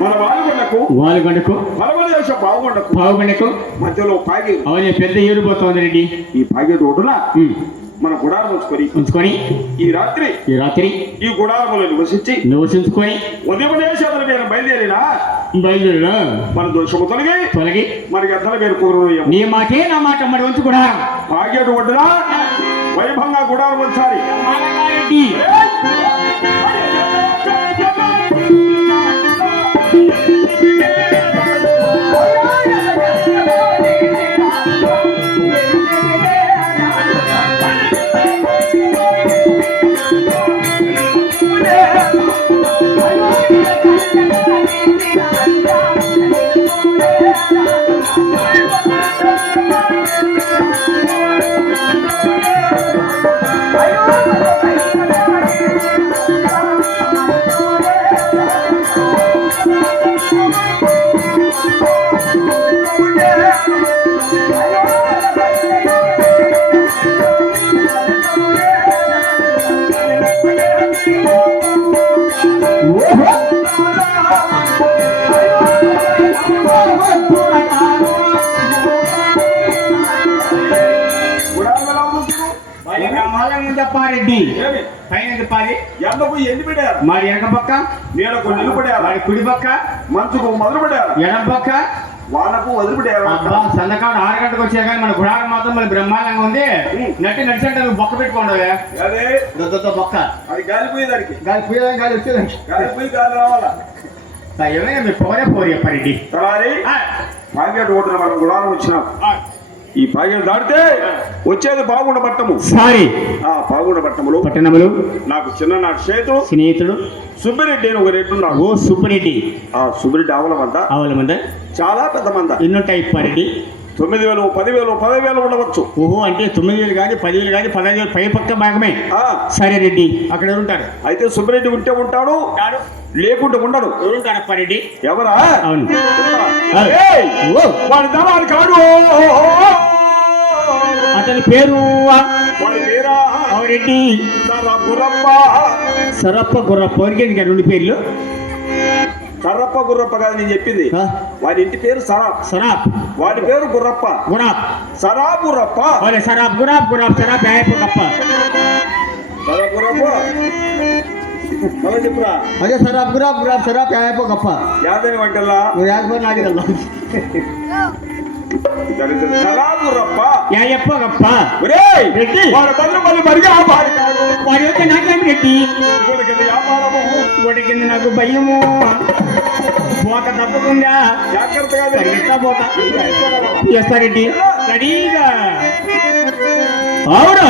మన వాలుగొండకు పరమదేశ పావుగొండకు మధ్యలో పాగి అవునే పెద్ద ఏరుపోతుంది రెడ్డి. ఈ పాగే రోడ్డున మన గుడారం ఉంచుకొని ఈ రాత్రి ఈ గుడారములో నివసించుకొని ఉదయమనేశ్వర పేరు బయలుదేరినా మన దోషము తొలగి మనకి ఎద్దల పేరు కూరలు నీ మాటే నా మాట మరి ఉంచు గుడారం పాగేటు ఒడ్డున వైభవంగా గుడారం ఉంచాలి. రెడ్డి పైన పాది ఎండకు ఎండి పెట్టారు. మరి వెనక పక్క నీడకు నిలబడారు. మరి కుడి పక్క మంచుకు మొదలు పెట్టారు. ఎడం పక్క వాళ్ళకు వదిలిపెట్టారు. సందకాడు 6 గంటలకు వచ్చే కానీ మన గుడారం మాత్రం మళ్ళీ బ్రహ్మాండంగా ఉంది. నడిచంటే బొక్క పెట్టుకోండి. అదే బొక్క అది గాలిపోయేదానికి గాలి వచ్చేదానికి గాలిపోయి గాలి రావాలా. ఏమైనా మీరు పోరే రెడ్డి పాగేటు ఓటున మనం గుడారం వచ్చినాం. ఈ పాగేటు దాటితే వచ్చేది పావుగొండ పట్టము. సారీ పావుగొండ పట్టణములు నాకు చిన్ననాటి స్నేహితుడు సుబ్బిరెడ్డి అని ఒక రెడ్డి ఉన్నాడు. ఓ సుబ్బిరెడ్డి. సుబ్బిరెడ్డి ఆవుల మంద చాలా పెద్ద మంద. ఎన్నో టైప్ రెడ్డి 9,000 10,000 10,000 ఉండవచ్చు. ఓహో అంటే 9,000 కాదు 10,000 కాదు 15,000 పై పక్క భాగమే. సరే రెడ్డి అక్కడ ఉంటాడు. అయితే సుబ్బిరెడ్డి ఉంటే ఉంటాడు లేకుంటే ఉండడు. ఉంటాడు రెడ్డి. ఎవరా? అవును వాడి దళాలు కాడు. అతని పేరు వాడి పేరా రెడ్డి సరప్ప గుర్రప్ప. ఎవరికి 2 పేర్లు? సరప్ప గుర్రప్ప కాదు నేను చెప్పింది. వాడి ఇంటి పేరు సరాబ్. వాడి పేరు గుర్రప్ప. సరాబ్ గుర్రప్ప. సరాబ్ గురాబ్ సరాబ్ గప్ప. సరాబ్ గుర్రప్ప చెప్పురా. అదే సరాబ్ గురాబ్ సరాబ్ గప్ప. యాదని వంటల్లా నాగదల్లా సరాబ్ గుర్రప్ప గప్ప. రెడ్డి వాడు బదులు మరిగా వాడి యొక్క నాకేం రెడ్డి గోడ కింద నాకు భయము. పోక తప్పకుండా జాగ్రత్తగా పోతా చేస్తారెడ్డి రెడీగా. అవునా